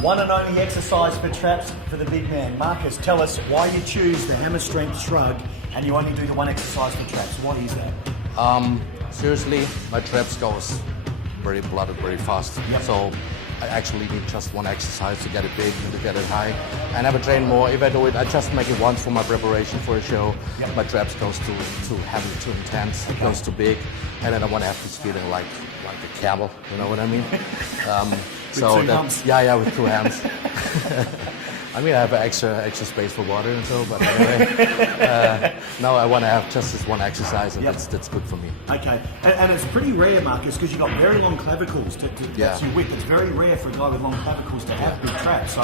One and only exercise for traps for the big man. Marcus, tell us why you choose the hammer strength shrug and you only do the one exercise for traps. What is that? Seriously, my traps goes very blooded very fast. Yep. So I actually need just one exercise to get it big and to get it high. I never train more. If I do it, I just make it once for my preparation for a show. Yep. My traps goes too heavy, too intense, it goes too big, and then I want to have this feeling like a camel. You know what I mean? With two hands. Yeah, with two hands. I mean, I have extra space for water and so, but anyway, now I want to have just this one exercise, and that's good for me. Okay, and it's pretty rare, Marcus, because you've got very long clavicles. That's your width. It's very rare for a guy with long clavicles to have big traps. So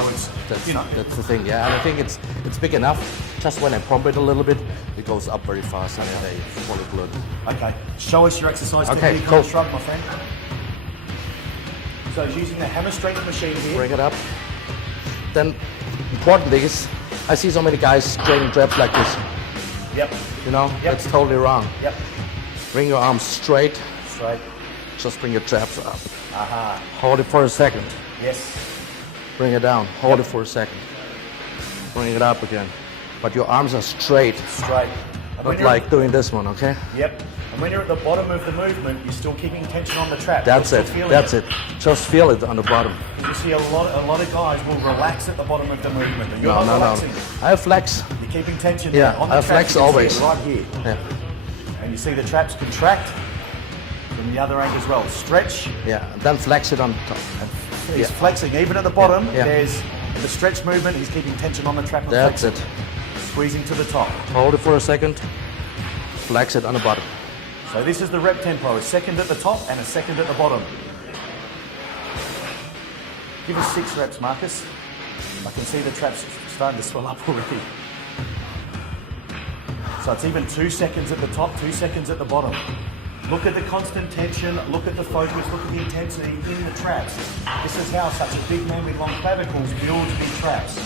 that's the thing. Yeah, and I think it's big enough. Just when I pump it a little bit, it goes up very fast, and they follow blood. Okay, show us your exercise technique cool. on the shrug, my friend. So he's using the hammer strength machine here. Bring it up. Then, important thing is, I see so many guys training traps like this. Yep. You know, that's totally wrong. Yep. Bring your arms straight. Straight. Just bring your traps up. Aha. Hold it for a second. Yes. Bring it down. Hold it for a second. Bring it up again. But your arms are straight. Straight. Not like doing this one, okay? Yep. And when you're at the bottom of the movement, you're still keeping tension on the trap. That's it. That's it. Just feel it on the bottom. You see a lot of guys will relax at the bottom of the movement. And you're not relaxing. I have flex. You're keeping tension on the I have flex always. Right here. Yeah. And you see the traps contract from the other end as well. Stretch. Yeah. And then flex it on top. He's flexing. Even at the bottom, there's the stretch movement. He's keeping tension on the trap. And that's flexing. it. Squeezing to the top. Hold it for a second. Flex it on the bottom. So this is the rep tempo, a second at the top and a second at the bottom. Give us 6 reps, Marcus. I can see the traps starting to swell up already. So it's even 2 seconds at the top, 2 seconds at the bottom. Look at the constant tension, look at the focus, look at the intensity in the traps. This is how such a big man with long clavicles builds big traps.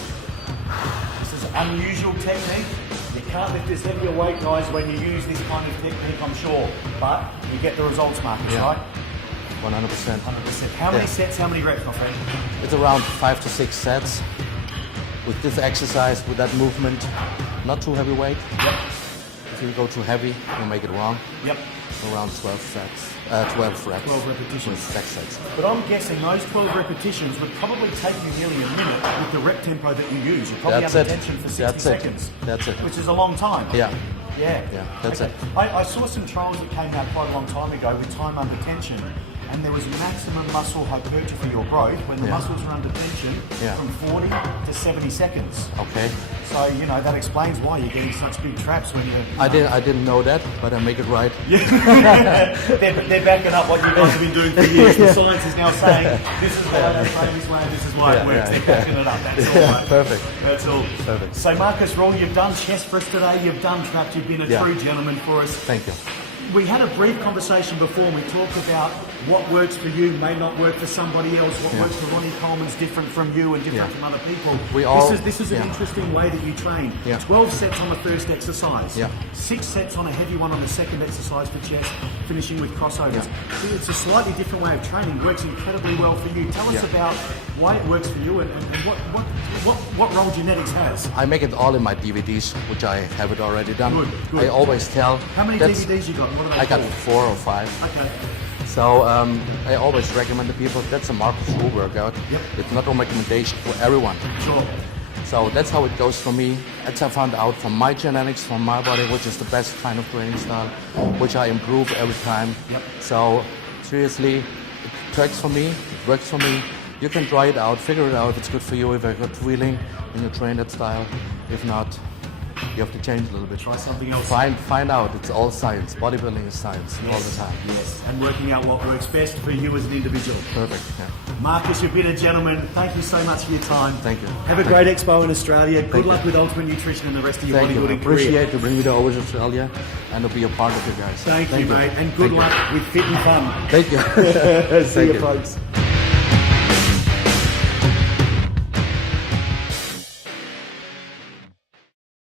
This is unusual technique. You can't lift this heavier weight, guys, when you use this kind of technique, I'm sure. But you get the results, Marcus, right? 100%. 100%. How many sets, how many reps, my friend? It's around 5 to 6 sets. With this exercise, with that movement, not too heavy weight. Yep. If you go too heavy, you'll make it wrong. Yep. Around 12 sets. 12 reps. 12 repetitions. With sets. But I'm guessing those 12 repetitions would probably take you nearly a minute with the rep tempo that you use. You probably have attention for 60 seconds. That's it. Which is a long time. Yeah. Yeah. That's it. I saw some trials that came out quite a long time ago with time under tension, and there was maximum muscle hypertrophy or growth when the muscles are under tension from 40 to 70 seconds. Okay. So, that explains why you're getting such big traps when you're... I didn't know that, but I make it right. they're backing up what you guys have been doing for years. The science is now saying, this is why I train this way, this is why it works. They're backing it up, that's all. Mate. Perfect. That's all. Perfect. So Marcus Ruhl, you've done chest for us today, you've done traps, you've been a true gentleman for us. Thank you. We had a brief conversation before, and we talked about what works for you may not work for somebody else, what works for Ronnie Coleman's different from you and different from other people. This is an interesting way that you train. 12 sets on the first exercise, 6 sets on a heavy one on the second exercise for chest, finishing with crossovers. It's a slightly different way of training, works incredibly well for you. Tell us about why it works for you and what role genetics has. I make it all in my DVDs, which I have it already done. Good. I always tell. How many DVDs you got? What are they I got 4 or 5. Okay. So I always recommend to people, that's a Marcus Ruhl workout. It's not a recommendation for everyone. Sure. So that's how it goes for me. As I found out from my genetics, from my body, which is the best kind of training style, which I improve every time. So seriously, it works for me. It works for me. You can try it out, figure it out if it's good for you, if you're good feeling, and you train that style. If not, you have to change a little bit. Try something else. Find out. It's all science. Bodybuilding is science all the time. Yes, and working out what works best for you as an individual. Perfect. Yeah. Marcus, you've been a gentleman. Thank you so much for your time. Thank you. Have a great expo in Australia. Good luck with Ultimate Nutrition and the rest of your bodybuilding career. Appreciate to bring me to over to Australia and to be a part of you guys. Thank you, mate. And good luck with Fit and Fun. Thank you. See you, folks.